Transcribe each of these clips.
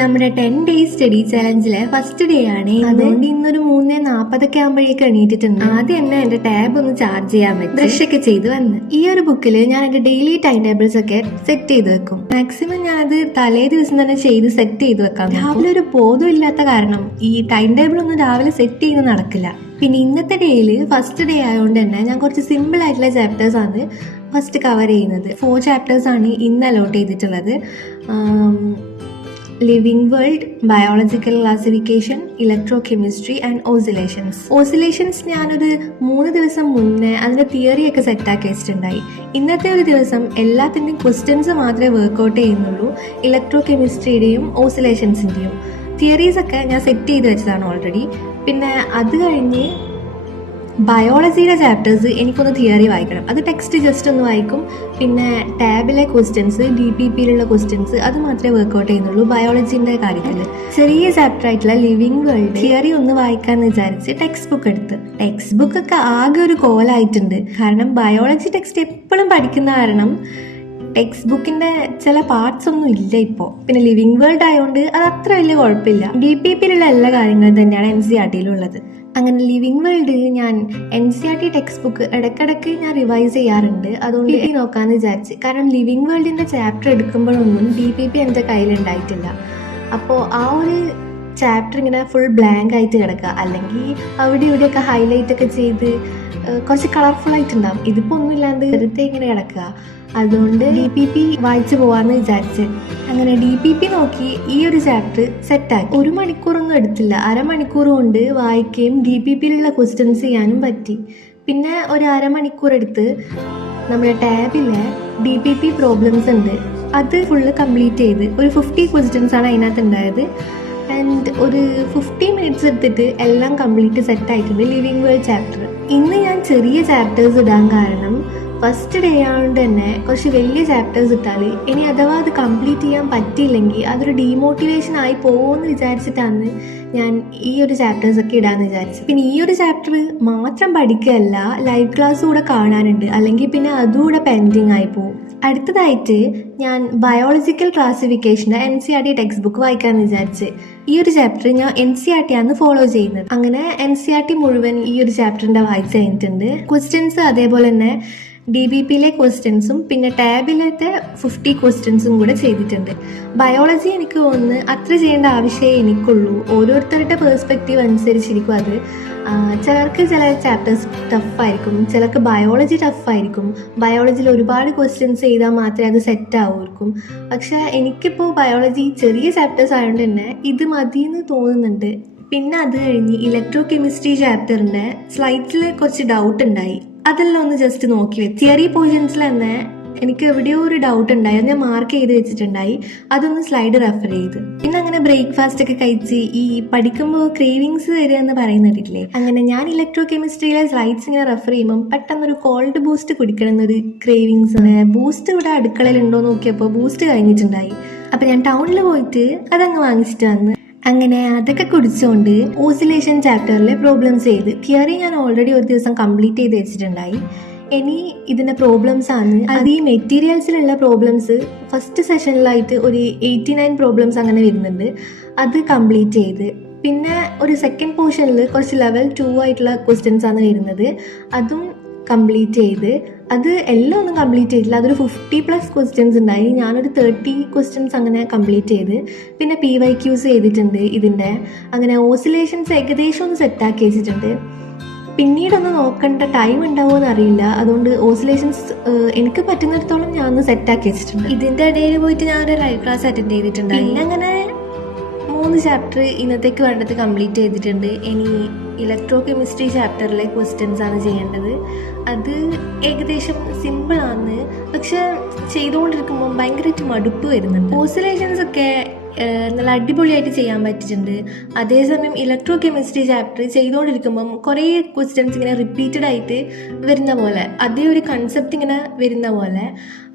നമ്മുടെ 10 days study ചാലഞ്ചിലെ first day ആണ്. അതുകൊണ്ട് ഇന്നൊരു 3:40 ആകുമ്പോഴേക്ക് എണീറ്റിട്ടുണ്ട്. ആദ്യം തന്നെ എന്റെ ടാബ് ഒന്ന് ചാർജ് ചെയ്യാൻ പറ്റും. ബ്രഷ് ഒക്കെ ചെയ്ത് വന്ന് ഈ ഒരു ബുക്കിൽ ഞാൻ എന്റെ ഡെയിലി ടൈം ടേബിൾസ് ഒക്കെ സെറ്റ് ചെയ്ത് വെക്കും. മാക്സിമം ഞാൻ അത് തലേ ദിവസം തന്നെ ചെയ്ത് സെറ്റ് ചെയ്ത് വെക്കാം. രാവിലെ ഒരു ബോധം ഇല്ലാത്ത കാരണം ഈ ടൈം ടേബിൾ ഒന്നും രാവിലെ സെറ്റ് ചെയ്ത് നടക്കില്ല. പിന്നെ ഇന്നത്തെ ഡേയിൽ ഫസ്റ്റ് ഡേ ആയതുകൊണ്ട് തന്നെ ഞാൻ കുറച്ച് സിമ്പിൾ ആയിട്ടുള്ള ചാപ്റ്റേഴ്സ് ആണ് ഫസ്റ്റ് കവർ ചെയ്യുന്നത്. 4 ചാപ്റ്റേഴ്സ് ആണ് ഇന്ന് അലോട്ട് ചെയ്തിട്ടുള്ളത്. Living world, biological classification, electro chemistry and oscillations ഞാനൊരു 3 ദിവസം മുന്നേ അതിന്റെ തിയറി ഒക്കെ സെറ്റാക്കി വെച്ചിട്ടുണ്ടായി. ഇന്നത്തെ ഒരു ദിവസം എല്ലാത്തിൻ്റെയും ക്വസ്റ്റ്യൻസ് മാത്രമേ വർക്ക്ഔട്ട് ചെയ്യുന്നുള്ളൂ. ഇലക്ട്രോ കെമിസ്ട്രിയുടെയും ഓസിലേഷൻസിൻ്റെയും തിയറീസ് ഒക്കെ ഞാൻ സെറ്റ് ചെയ്ത് വെച്ചതാണ് ഓൾറെഡി. പിന്നെ അത് കഴിഞ്ഞ് ബയോളജിയിലെ ചാപ്റ്റേഴ്സ് എനിക്കൊന്ന് തിയറി വായിക്കണം. അത് ടെക്സ്റ്റ് ജസ്റ്റ് ഒന്ന് വായിക്കും. പിന്നെ ടാബിലെ ക്വസ്റ്റ്യൻസ്, DPPയിലുള്ള ക്വസ്റ്റ്യൻസ് അത് മാത്രമേ വർക്ക്ഔട്ട് ചെയ്യുന്നുള്ളൂ ബയോളജിന്റെ കാര്യത്തിൽ. ചെറിയ ചാപ്റ്റർ ആയിട്ടുള്ള ലിവിംഗ് വേൾഡ് തിയറി ഒന്ന് വായിക്കാന്ന് വിചാരിച്ച് ടെക്സ്റ്റ് ബുക്ക് എടുത്ത്. ടെക്സ്റ്റ് ബുക്ക് ഒക്കെ ആകെ ഒരു കോലായിട്ടുണ്ട്. കാരണം ബയോളജി ടെക്സ്റ്റ് എപ്പോഴും പഠിക്കുന്ന കാരണം ടെക്സ്റ്റ് ബുക്കിന്റെ ചില പാർട്സ് ഒന്നും ഇല്ല ഇപ്പോൾ. പിന്നെ ലിവിംഗ് വേൾഡ് ആയതുകൊണ്ട് അത് അത്ര വലിയ കുഴപ്പമില്ല. DPPയിലുള്ള എല്ലാ കാര്യങ്ങളും തന്നെയാണ് NCERTയിലുള്ളത്. അങ്ങനെ ലിവിംഗ് വേൾഡ് ഞാൻ NCERT ടെക്സ്റ്റ് ബുക്ക് ഇടയ്ക്കിടയ്ക്ക് ഞാൻ റിവൈസ് ചെയ്യാറുണ്ട്. അതുകൊണ്ട് നോക്കാമെന്ന് വിചാരിച്ച്. കാരണം ലിവിംഗ് വേൾഡിന്റെ ചാപ്റ്റർ എടുക്കുമ്പോഴൊന്നും DPP എൻ്റെ കയ്യിലുണ്ടായിട്ടില്ല. അപ്പോൾ ആ ഒരു ചാപ്റ്റർ ഇങ്ങനെ ഫുൾ ബ്ലാങ്ക് ആയിട്ട് കിടക്കുക, അല്ലെങ്കിൽ അവിടെ ഇവിടെയൊക്കെ ഹൈലൈറ്റ് ഒക്കെ ചെയ്ത് കുറച്ച് കളർഫുൾ ആയിട്ടുണ്ടാവും. ഇതിപ്പോൾ ഒന്നുമില്ലാണ്ട് വെറുതെ ഇങ്ങനെ കിടക്കുക. അതുകൊണ്ട് DPP വായിച്ചു പോവാന്ന് വിചാരിച്ച് അങ്ങനെ DPP നോക്കി ഈ ഒരു ചാപ്റ്റർ സെറ്റാക്കി. 1 മണിക്കൂറൊന്നും എടുത്തില്ല, അരമണിക്കൂർ കൊണ്ട് വായിക്കുകയും DPPയിലുള്ള ക്വസ്റ്റ്യൻസ് ചെയ്യാനും പറ്റി. പിന്നെ ഒരു അരമണിക്കൂർ എടുത്ത് നമ്മുടെ ടാബിലെ DPP പ്രോബ്ലംസ് ഉണ്ട്, അത് ഫുള്ള് കംപ്ലീറ്റ് ചെയ്ത് ഒരു 50 ക്വസ്റ്റ്യൻസ് ആണ് അതിനകത്ത് ഉണ്ടായത്. ആൻഡ് ഒരു 50 മിനിറ്റ്സ് എടുത്തിട്ട് എല്ലാം കംപ്ലീറ്റ് സെറ്റായിട്ടുണ്ട് ലിവിംഗ് വേൾഡ് ചാപ്റ്റർ. ഇന്ന് ഞാൻ ചെറിയ ചാപ്റ്റേഴ്സ് ഇടാൻ കാരണം ഫസ്റ്റ് ഡേ ആയതുകൊണ്ട് തന്നെ കുറച്ച് വലിയ ചാപ്റ്റേഴ്സ് ഇട്ടാൽ ഇനി അഥവാ അത് കംപ്ലീറ്റ് ചെയ്യാൻ പറ്റിയില്ലെങ്കിൽ അതൊരു ഡീമോട്ടിവേഷൻ ആയി പോകുമെന്ന് വിചാരിച്ചിട്ടാണ് ഞാൻ ഈ ഒരു ചാപ്റ്റേഴ്സ് ഒക്കെ ഇടാന്ന് വിചാരിച്ചു. പിന്നെ ഈ ഒരു ചാപ്റ്റർ മാത്രം പഠിക്കുകയല്ല, ലൈവ് ക്ലാസ് കൂടെ കാണാനുണ്ട്, അല്ലെങ്കിൽ പിന്നെ അതുകൂടെ പെൻഡിങ് ആയി പോകും. അടുത്തതായിട്ട് ഞാൻ ബയോളജിക്കൽ ക്ലാസിഫിക്കേഷൻ്റെ NCERT ടെക്സ്റ്റ് ബുക്ക് വായിക്കാമെന്ന് വിചാരിച്ച്. ഈ ഒരു ചാപ്റ്റർ ഞാൻ NCERT ആണ് ഫോളോ ചെയ്യുന്നത്. അങ്ങനെ NCERT മുഴുവൻ ഈ ഒരു ചാപ്റ്ററിന്റെ വായിച്ച് കഴിഞ്ഞിട്ടുണ്ട്. ക്വസ്റ്റ്യൻസ് അതേപോലെ തന്നെ DPPയിലെ ക്വസ്റ്റ്യൻസും പിന്നെ ടാബിലത്തെ 50 ക്വസ്റ്റ്യൻസും കൂടെ ചെയ്തിട്ടുണ്ട്. ബയോളജി എനിക്ക് തോന്നുന്നു അത്ര ചെയ്യേണ്ട ആവശ്യമേ എനിക്കുള്ളൂ. ഓരോരുത്തരുടെ പേഴ്സ്പെക്റ്റീവ് അനുസരിച്ചിരിക്കും അത്. ചിലർക്ക് ചില ചാപ്റ്റേഴ്സ് ടഫായിരിക്കും, ചിലർക്ക് ബയോളജി ടഫായിരിക്കും. ബയോളജിയിൽ ഒരുപാട് ക്വസ്റ്റ്യൻസ് ചെയ്താൽ മാത്രമേ അത് സെറ്റ് ആവുമായിരിക്കും. പക്ഷെ എനിക്കിപ്പോൾ ബയോളജി ചെറിയ ചാപ്റ്റേഴ്സ് ആയതുകൊണ്ട് തന്നെ ഇത് മതിയെന്ന് തോന്നുന്നുണ്ട്. പിന്നെ അത് കഴിഞ്ഞ് ഇലക്ട്രോ കെമിസ്ട്രി ചാപ്റ്ററിൻ്റെ സ്ലൈഡ്സിൽ കുറച്ച് ഡൗട്ട് ഉണ്ടായി. അതെല്ലാം ഒന്ന് ജസ്റ്റ് നോക്കി വെച്ച്. തിയറി പോർഷൻസിൽ തന്നെ എനിക്ക് എവിടെയോ ഒരു ഡൗട്ട് ഉണ്ടായി, അത് ഞാൻ മാർക്ക് ചെയ്ത് വെച്ചിട്ടുണ്ടായി. അതൊന്ന് സ്ലൈഡ് റെഫർ ചെയ്ത്. പിന്നെ അങ്ങനെ ബ്രേക്ക്ഫാസ്റ്റ് ഒക്കെ കഴിച്ച് ഈ പഠിക്കുമ്പോൾ ക്രേവിങ്സ് വരിക എന്ന് പറയുന്നിട്ടില്ലേ, അങ്ങനെ ഞാൻ ഇലക്ട്രോ കെമിസ്ട്രിയിലെ സ്ലൈഡ്സ് ഇങ്ങനെ റെഫർ ചെയ്യുമ്പോൾ പെട്ടെന്നൊരു കോൾഡ് ബൂസ്റ്റ് കുടിക്കണം എന്നൊരു ക്രേവിങ്സ്. ബൂസ്റ്റ് ഇവിടെ അടുക്കളയിൽ ഉണ്ടോ നോക്കിയപ്പോൾ ബൂസ്റ്റ് കഴിഞ്ഞിട്ടുണ്ടായി. അപ്പം ഞാൻ ടൗണിൽ പോയിട്ട് അതങ്ങ് വാങ്ങിച്ചിട്ട് വന്ന് അങ്ങനെ അതൊക്കെ കുടിച്ചുകൊണ്ട് ഓസിലേഷൻ ചാപ്റ്ററിലെ പ്രോബ്ലംസ് ചെയ്ത്. തിയറി ഞാൻ ഓൾറെഡി ഒരു ദിവസം കംപ്ലീറ്റ് ചെയ്ത് വെച്ചിട്ടുണ്ടായി. ഇനി ഇതിൻ്റെ പ്രോബ്ലംസ് ആണ്. അത് ഈ മെറ്റീരിയൽസിലുള്ള പ്രോബ്ലംസ് ഫസ്റ്റ് സെഷനിലായിട്ട് ഒരു 89 പ്രോബ്ലംസ് അങ്ങനെ വരുന്നുണ്ട്. അത് കംപ്ലീറ്റ് ചെയ്ത്. പിന്നെ ഒരു സെക്കൻഡ് പോർഷനിൽ കുറച്ച് ലെവൽ 2 ആയിട്ടുള്ള ക്വസ്റ്റ്യൻസ് ആണ് വരുന്നത്, അതും കംപ്ലീറ്റ് ചെയ്ത്. അത് എല്ലാം ഒന്നും കംപ്ലീറ്റ് ചെയ്തില്ല, അതൊരു 50+ ക്വസ്റ്റ്യൻസ് ഉണ്ടായി. ഞാനൊരു 30 ക്വസ്റ്റ്യൻസ് അങ്ങനെ കംപ്ലീറ്റ് ചെയ്ത്. പിന്നെ PYQs ചെയ്തിട്ടുണ്ട് ഇതിൻ്റെ. അങ്ങനെ ഓസിലേഷൻസ് ഏകദേശം ഒന്ന് സെറ്റാക്കി വെച്ചിട്ടുണ്ട്. പിന്നീടൊന്ന് നോക്കേണ്ട ടൈം ഉണ്ടാവുമെന്ന് അറിയില്ല, അതുകൊണ്ട് ഓസിലേഷൻസ് എനിക്ക് പറ്റുന്നിടത്തോളം ഞാൻ ഒന്ന് സെറ്റാക്കി വെച്ചിട്ടുണ്ട്. ഇതിൻ്റെ ഇടയിൽ പോയിട്ട് ഞാനൊരു ലൈവ് ക്ലാസ് അറ്റൻഡ് ചെയ്തിട്ടുണ്ട്. പിന്നെ അങ്ങനെ 3 ചാപ്റ്റർ ഇന്നത്തേക്ക് വേണ്ടത് കംപ്ലീറ്റ് ചെയ്തിട്ടുണ്ട്. ഇനി ഇലക്ട്രോ കെമിസ്ട്രി ചാപ്റ്ററിലെ ക്വസ്റ്റ്യൻസ് ആണ് ചെയ്യേണ്ടത്. അത് ഏകദേശം സിമ്പിളാണ്, പക്ഷെ ചെയ്തുകൊണ്ടിരിക്കുമ്പോൾ ഭയങ്കരമായിട്ട് മടുപ്പ് വരുന്നുണ്ട്. ഓസിലേഷൻസ് ഒക്കെ നല്ല അടിപൊളിയായിട്ട് ചെയ്യാൻ പറ്റിയിട്ടുണ്ട്. അതേസമയം ഇലക്ട്രോ കെമിസ്ട്രി ചാപ്റ്റർ ചെയ്തുകൊണ്ടിരിക്കുമ്പം കുറേ ക്വസ്റ്റ്യൻസ് ഇങ്ങനെ റിപ്പീറ്റഡ് ആയിട്ട് വരുന്ന പോലെ, അതേ ഒരു കൺസെപ്റ്റ് ഇങ്ങനെ വരുന്ന പോലെ,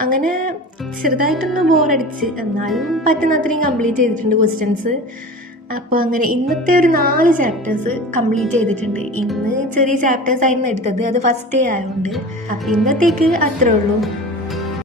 അങ്ങനെ ചെറുതായിട്ടൊന്ന് ബോറടിച്ച്. എന്നാലും പറ്റുന്ന അത്രയും കംപ്ലീറ്റ് ചെയ്തിട്ടുണ്ട് ക്വസ്റ്റ്യൻസ്. അപ്പോൾ അങ്ങനെ ഇന്നത്തെ ഒരു 4 ചാപ്റ്റേഴ്സ് കംപ്ലീറ്റ് ചെയ്തിട്ടുണ്ട്. ഇന്ന് ചെറിയ ചാപ്റ്റേഴ്സ് ആയിരുന്നു എടുത്തത്, അത് ഫസ്റ്റ് ഡേ ആയതുകൊണ്ട്. അപ്പോൾ ഇന്നത്തേക്ക് അത്രേ ഉള്ളൂ.